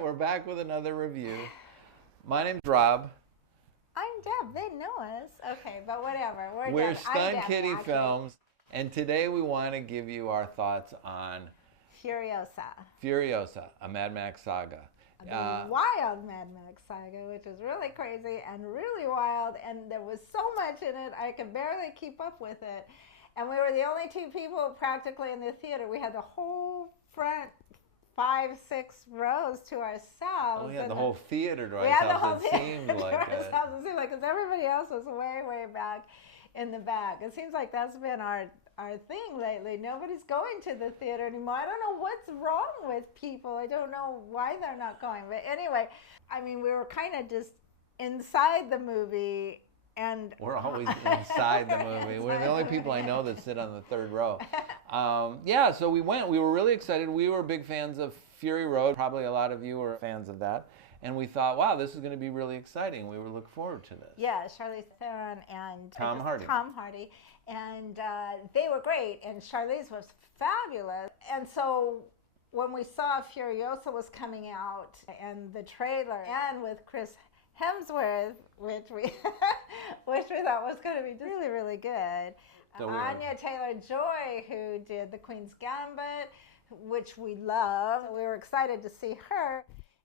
right, we're back with another review. My name's Rob. I'm Deb. They know us. Okay, but whatever. We're Deb. I'm Stunt Deb, Kitty actually. Films, and today we want to give you our thoughts on Furiosa. A Mad Max Saga. The wild Mad Max Saga, which is really crazy and really wild, and there was so much in it, I could barely keep up with it. And we were the only two people practically in the theater. We had the whole front 5, 6 rows to ourselves. Oh, yeah, the whole theater to we had the whole ourselves. It seemed like it. It seemed like, because everybody else was way, way back in the back. It seems like that's been our thing lately. Nobody's going to the theater anymore. I don't know what's wrong with people. I don't know why they're not going. But anyway, I mean, we were kind of just inside the movie. And we're always inside the movie. We're the only people I know that sit on the third row. Yeah, so we went. We were really excited. We were big fans of Fury Road. Probably a lot of you were fans of that. And we thought, wow, this is going to be really exciting. We were looking forward to this. Yeah, Charlize Theron and Tom Hardy. And they were great. And Charlize was fabulous. And so when we saw Furiosa was coming out and the trailer, and with Chris Hemsworth, which we thought was going to be really, really good. So Anya Taylor-Joy, who did The Queen's Gambit, which we love. We were excited to see her.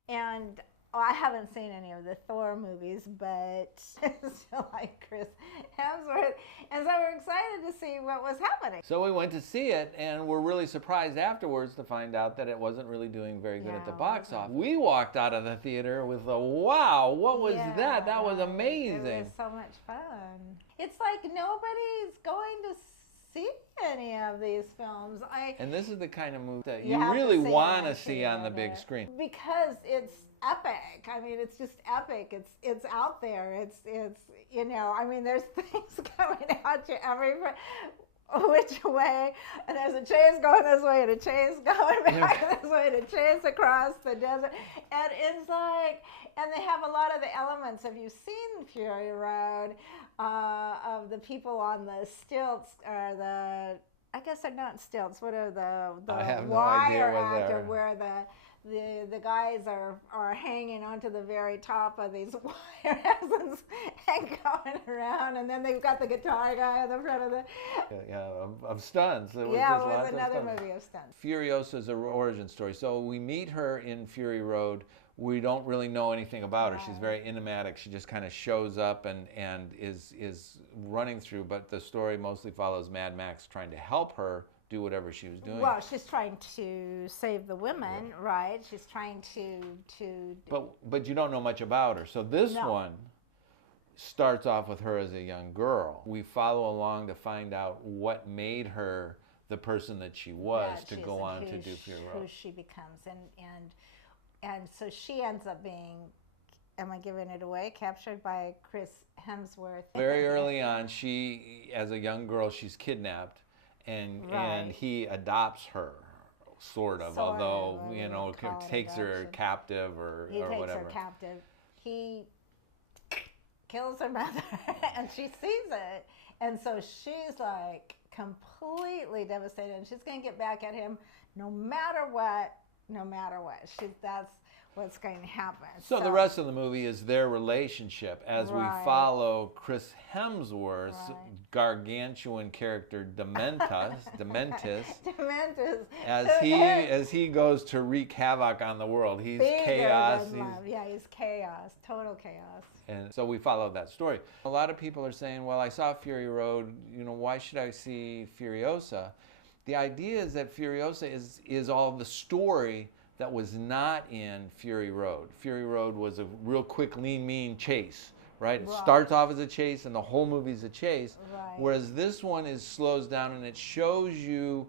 And I haven't seen any of the Thor movies, but I still like Chris Hemsworth. And so we're excited to see what was happening. So we went to see it, and we're really surprised afterwards to find out that it wasn't really doing very good at the box office. We walked out of the theater with a, wow, what was that? That was amazing. It was so much fun. It's like nobody's going to see any of these films. And this is the kind of movie that you really want to see on the big screen. Because it's epic. I mean, it's just epic. It's out there. It's you know, I mean, there's things coming at you every which way, and there's a chase going this way and a chase going back this way and a chase across the desert, and it's like, and they have a lot of the elements. Have you seen Fury Road? Of the people on the stilts, or I guess they're not stilts. What are the I have wire no idea actor where the guys are hanging onto the very top of these wire houses and going around, and then they've got the guitar guy on the front of the of stunts. It was another movie of stunts. Furiosa's origin story. So we meet her in Fury Road. We don't really know anything about her. She's very enigmatic. She just kind of shows up and is running through, but the story mostly follows Mad Max trying to help her do whatever she was doing. Well, she's trying to save the women, right? She's trying to But you don't know much about her. So this one starts off with her as a young girl. We follow along to find out what made her the person that she was to go on to do Fury Road. Who she becomes, and so she ends up being, am I giving it away, captured by Chris Hemsworth. Very early on, she, as a young girl, she's kidnapped, and he adopts her, sort of, although, you know, takes her captive or whatever. He takes her captive. He kills her mother, and she sees it, and so she's like completely devastated, and she's going to get back at him no matter what. That's what's going to happen. So the rest of the movie is their relationship as we follow Chris Hemsworth's gargantuan character Dementis as he goes to wreak havoc on the world. He's chaos. He's chaos, total chaos. And so we follow that story. A lot of people are saying, well, I saw Fury Road, you know, why should I see Furiosa? The idea is that Furiosa is all the story that was not in Fury Road. Fury Road was a real quick, lean, mean chase, right? It starts off as a chase, and the whole movie's a chase. Whereas this one slows down, and it shows you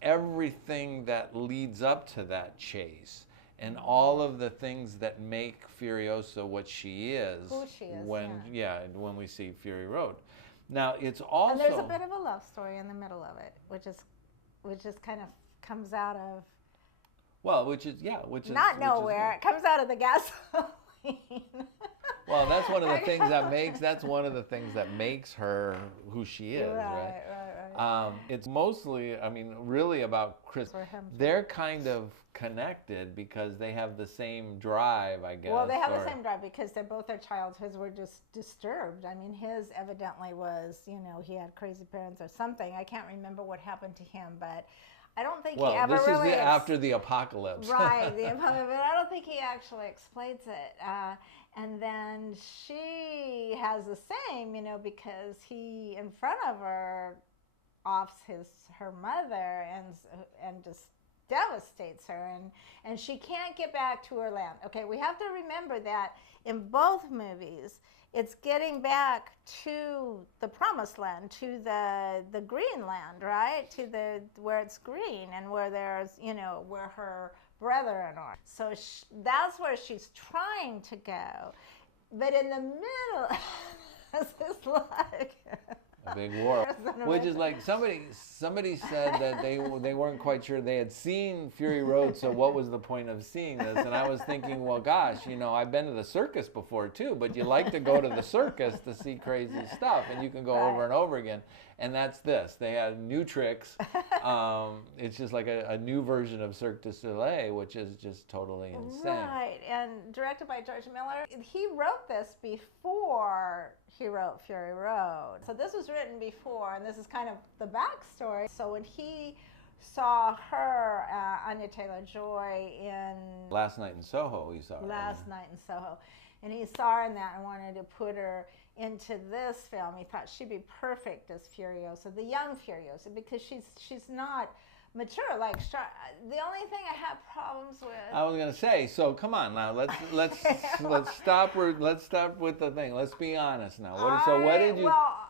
everything that leads up to that chase, and all of the things that make Furiosa what she is. Who she is, when we see Fury Road. Now, it's also... And there's a bit of a love story in the middle of it, which is kind of comes out of... Well, which is not nowhere. It comes out of the gasoline. Well, that's one of the things that makes her who she is, right? It's mostly, I mean, really about Chris. They're kind of connected because they have the same drive, I guess. Well, they have the same drive because they're both their childhoods were just disturbed. I mean, his evidently was, you know, he had crazy parents or something. I can't remember what happened to him, but I don't think he ever this really... is after the apocalypse. Right, the apocalypse, but I don't think he actually explains it. And then she has the same, you know, because he, in front of her, offs her mother and just devastates her, and she can't get back to her land. Okay, we have to remember that in both movies, it's getting back to the promised land, to the green land, right? To where it's green and where there's, you know, where her brethren are. So that's where she's trying to go. But in the middle, this is like a big war, which is like somebody said that they weren't quite sure they had seen Fury Road, so what was the point of seeing this? And I was thinking, well, gosh, you know, I've been to the circus before too, but you like to go to the circus to see crazy stuff, and you can go over and over again. And that's this. They had new tricks. It's just like a new version of Cirque du Soleil, which is just totally insane. Right, and directed by George Miller. He wrote this before he wrote Fury Road. So this was written before, and this is kind of the backstory. So when he saw her, Anya Taylor-Joy, in Last Night in Soho, he saw her. Last Night in Soho. And he saw her in that and wanted to put her into this film. He thought she'd be perfect as Furiosa, the young Furiosa, because she's not mature. Like, the only thing I have problems with... I was gonna say, so come on now, let's stop with the thing. Let's be honest now. What did you... Well,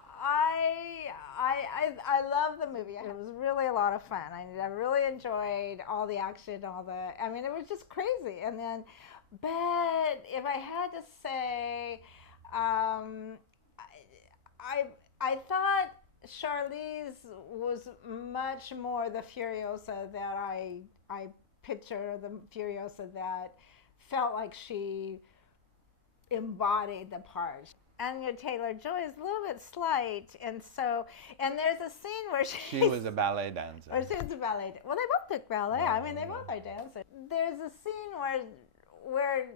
I love the movie. It was really a lot of fun. I really enjoyed all the action, I mean, it was just crazy. And then, but if I had to say, I thought Charlize was much more the Furiosa that I picture, the Furiosa that felt like she embodied the part. Anya Taylor-Joy is a little bit slight, and there's a scene where she was a ballet dancer. Or she was a ballet. Well, they both took ballet. I mean, they both are dancers. There's a scene where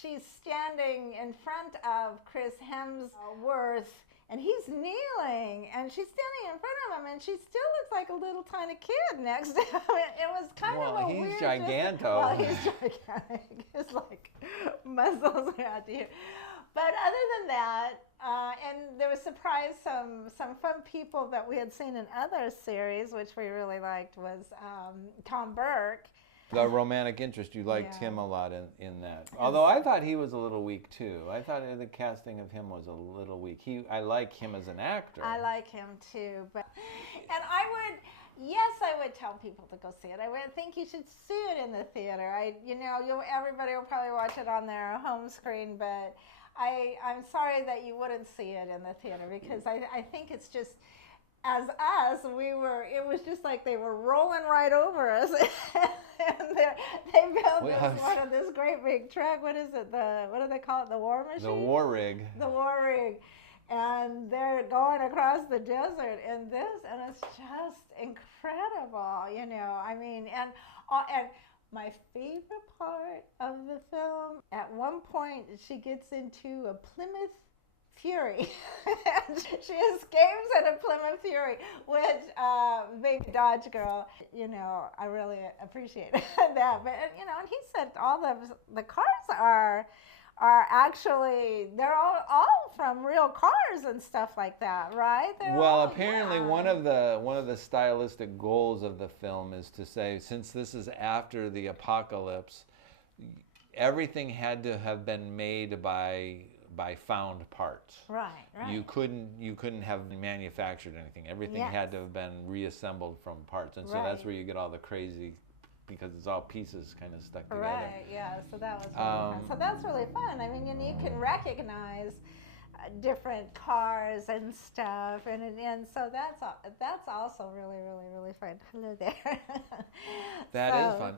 she's standing in front of Chris Hemsworth, and he's kneeling, and she's standing in front of him, and she still looks like a little tiny kid next to him. It was kind of a weird... Well, he's giganto. Well, he's gigantic. His, like, muscles are out here. But other than that, and there was some fun people that we had seen in other series, which we really liked, was Tom Burke. The romantic interest, you liked him a lot in that. Although I thought he was a little weak too. I thought the casting of him was a little weak. I like him as an actor. I like him too, and I would tell people to go see it. I would think you should see it in the theater. Everybody will probably watch it on their home screen, but I'm sorry that you wouldn't see it in the theater, because I think it's just, as us, it was just like they were rolling right over us. And they built this great big truck. What is it? What do they call it? The war machine? The war rig. The war rig. And they're going across the desert and it's just incredible, I mean, and my favorite part of the film, at one point she gets into a Plymouth Fury. She escapes in a Plymouth Fury, which big Dodge girl, I really appreciate that. But and he said all the cars are actually, they're all from real cars and stuff like that, right? Well, apparently one of the stylistic goals of the film is to say, since this is after the apocalypse, everything had to have been made by found parts. Right. You couldn't have manufactured anything. Everything had to have been reassembled from parts, and so that's where you get all the crazy, because it's all pieces kind of stuck together. Right. Yeah. So that was really fun. So that's really fun. I mean, you can recognize different cars and stuff, and so that's also really, really, really fun. Hello there. That is fun.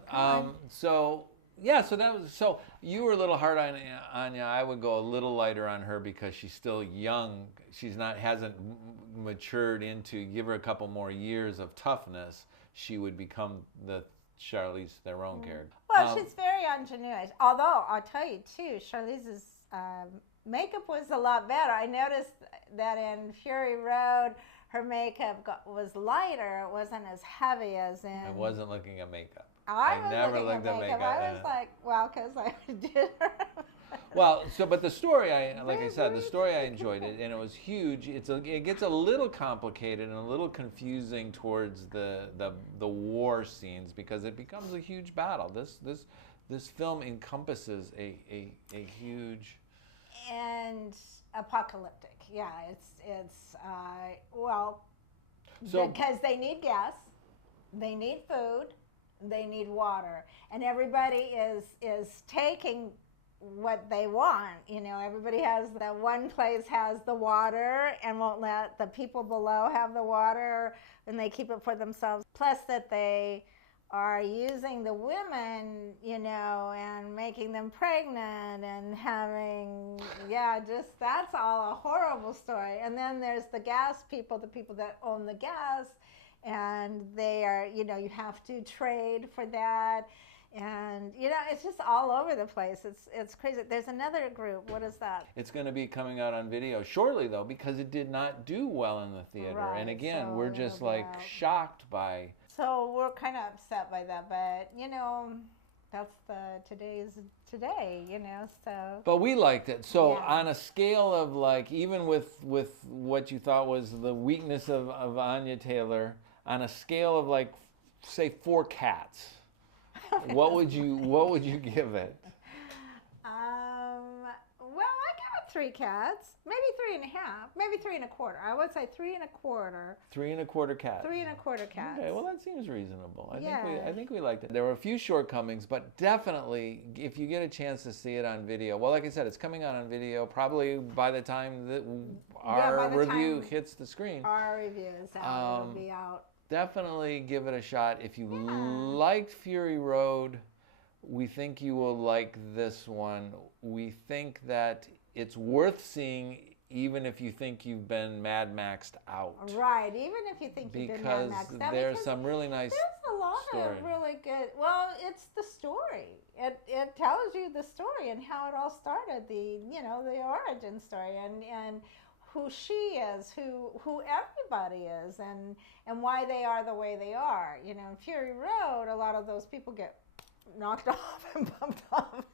So yeah, so that was so you were a little hard on Anya. I would go a little lighter on her because she's still young. She's not hasn't matured into. Give her a couple more years of toughness, she would become the Charlize Theron character. Well, she's very ingenuous. Although I'll tell you too, Charlize's makeup was a lot better. I noticed that in Fury Road, her makeup was lighter. It wasn't as heavy as in. I wasn't looking at makeup. I never was looking at makeup. I was like, well, because I did her. Well, so but the story, like I said, the story I enjoyed it, and it was huge. It gets a little complicated and a little confusing towards the war scenes because it becomes a huge battle. This film encompasses a huge and apocalyptic. Yeah, it's well, so because they need gas, they need food, they need water, and everybody is taking what they want. You know, everybody has that one place has the water and won't let the people below have the water, and they keep it for themselves. Plus that they are using the women, you know, and making them pregnant and having, yeah, just that's all a horrible story. And then there's the gas people, the people that own the gas, and they are, you know, you have to trade for that. And, you know, it's just all over the place. It's crazy. There's another group. What is that? It's going to be coming out on video shortly, though, because it did not do well in the theater. Right, and again, so we're just it'll be like out. shocked by. So we're kind of upset by that, but you know, that's today's today, you know. So. But we liked it. So Yeah. on a scale of like, even with what you thought was the weakness of Anya Taylor, on a scale of like, say 4 cats, what would you give it? Well, I got 3 cats, maybe 3.5, maybe 3 1/4. I would say 3 1/4. 3 1/4 cats. 3 1/4 cats. Okay, well that seems reasonable. Yeah. I think we liked it. There were a few shortcomings, but definitely if you get a chance to see it on video, well, like I said, it's coming out on video probably by the time that our review hits the screen. Our review is out. It'll be out. Definitely give it a shot. If you liked Fury Road, we think you will like this one. We think that it's worth seeing even if you think you've been Mad Maxed out. Right, even if you think you've been Mad Maxed out. Because there's some really nice There's a lot story. of really good, well, it's the story. It tells you the story and how it all started, the origin story and who she is, who everybody is, and why they are the way they are. You know, in Fury Road, a lot of those people get knocked off and bumped off.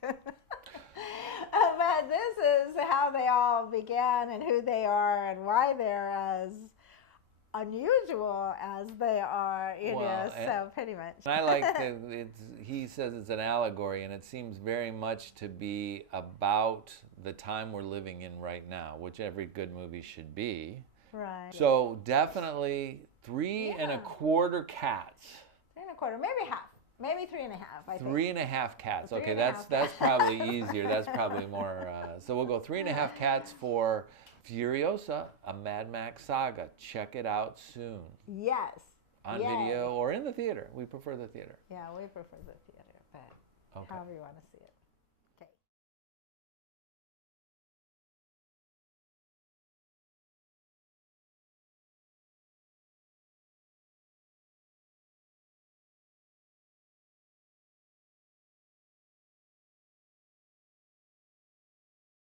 But this is how they all began and who they are and why they're as unusual as they are, you know, so pretty much. And I like that he says it's an allegory, and it seems very much to be about the time we're living in right now, which every good movie should be. Right. So definitely 3 1/4 cats. 3 1/4, maybe half. Maybe 3.5, I think. 3.5 cats. Okay, 3.5. that's probably easier. That's probably more. So we'll go 3.5 cats for Furiosa, a Mad Max Saga. Check it out soon. Yes. On video or in the theater. We prefer the theater. Yeah, we prefer the theater, but however you want to see it.